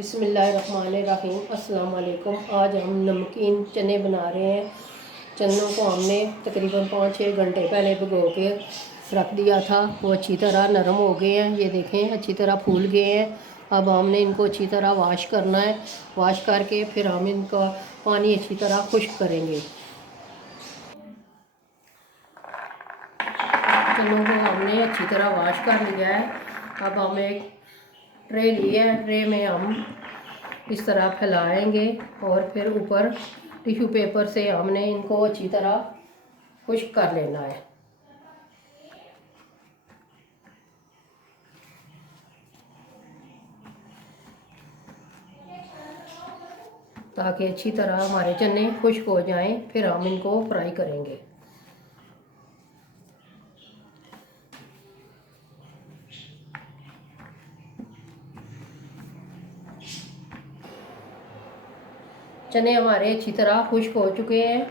बिस्मिल्लाहिर्रहमानिर्रहीम। अस्सलाम वालेकुम। आज हम नमकीन चने बना रहे हैं। चनों को हमने तकरीबन 5-6 घंटे पहले भिगो के रख दिया था। वो अच्छी तरह नरम हो गए हैं, ये देखें अच्छी तरह फूल गए हैं। अब हमने इनको अच्छी तरह वाश करना है। वाश करके फिर हम इनका पानी अच्छी तरह खुश्क करेंगे। चनों को हमने अच्छी तरह वाश कर लिया है। अब हम एक ट्रे लिए हैं, ट्रे में हम इस तरह फैलाएंगे और फिर ऊपर टिश्यू पेपर से हमने इनको अच्छी तरह खुश्क कर लेना है। ताकि अच्छी तरह हमारे चने खुश्क हो जाएं, फिर हम इनको फ्राई करेंगे। चने हमारे अच्छी तरह खुश्क हो चुके हैं।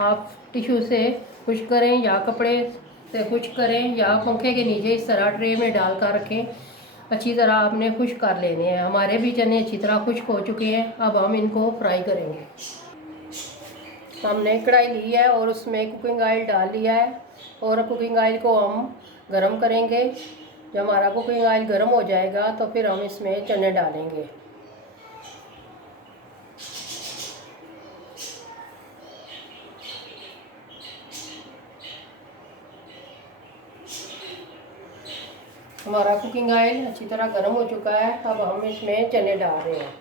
आप टिश्यू से खुश्क करें या कपड़े से खुश्क करें या पंखे के नीचे इस तरह ट्रे में डाल कर रखें। अच्छी तरह आपने खुश्क कर लेने हैं। हमारे भी चने अच्छी तरह खुश्क हो चुके हैं। अब हम इनको फ्राई करेंगे। हमने कढ़ाई ली है और उसमें कुकिंग ऑयल डाल लिया है और कुकिंग ऑयल को हम गरम करेंगे। जब हमारा कुकिंग ऑयल गरम हो जाएगा तो फिर हम इसमें चने डालेंगे। हमारा कुकिंग ऑयल अच्छी तरह गर्म हो चुका है। अब हम इसमें चने डाल रहे हैं।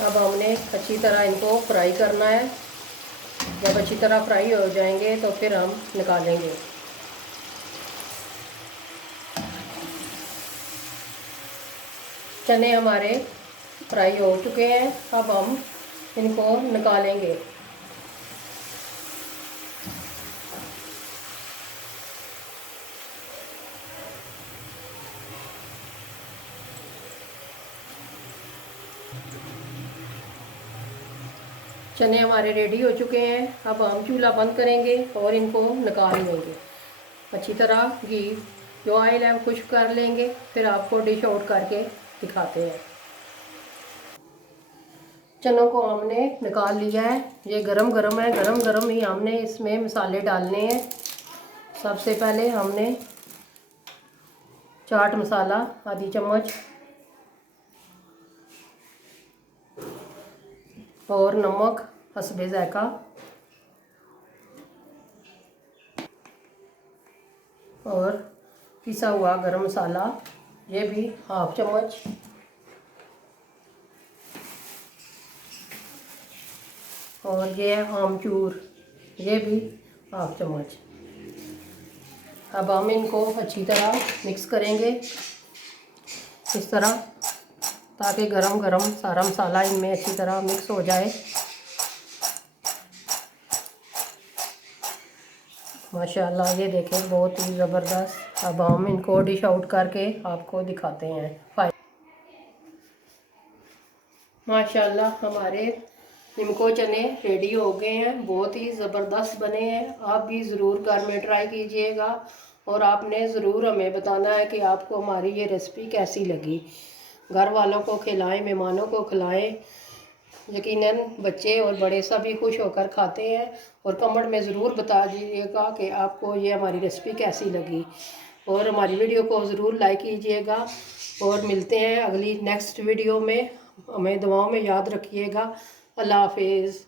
अब हमने अच्छी तरह इनको फ्राई करना है। जब अच्छी तरह फ्राई हो जाएंगे तो फिर हम निकालेंगे। चने हमारे फ्राई हो चुके हैं। अब हम इनको निकालेंगे। चने हमारे रेडी हो चुके हैं। अब हम चूल्हा बंद करेंगे और इनको निकाल लेंगे। अच्छी तरह घी जो ऑयल है वो खुश्क कर लेंगे, फिर आपको डिश आउट करके दिखाते हैं। चनों को हमने निकाल लिया है। ये गरम गरम है, गरम गरम ही हमने इसमें मसाले डालने हैं। सबसे पहले हमने चाट मसाला आधी चम्मच और नमक हस्बे ज़ायका और पिसा हुआ गरम मसाला ये भी हाफ चम्मच और ये आमचूर ये भी हाफ चम्मच। अब हम इनको अच्छी तरह मिक्स करेंगे इस तरह, ताकि गरम गरम सारा मसाला इनमें अच्छी तरह मिक्स हो जाए। माशाल्लाह ये देखें बहुत ही ज़बरदस्त। अब हम इनको डिश आउट करके आपको दिखाते हैं। माशाल्लाह हमारे निमको चने रेडी हो गए हैं, बहुत ही ज़बरदस्त बने हैं। आप भी ज़रूर घर में ट्राई कीजिएगा और आपने ज़रूर हमें बताना है कि आपको हमारी ये रेसिपी कैसी लगी। घर वालों को खिलाएं, मेहमानों को खिलाएं। यकीनन बच्चे और बड़े सभी खुश होकर खाते हैं। और कमेंट में ज़रूर बता दीजिएगा कि आपको ये हमारी रेसिपी कैसी लगी और हमारी वीडियो को ज़रूर लाइक कीजिएगा। और मिलते हैं अगली नेक्स्ट वीडियो में। हमें दुआओं में याद रखिएगा। अल्लाह हाफिज़।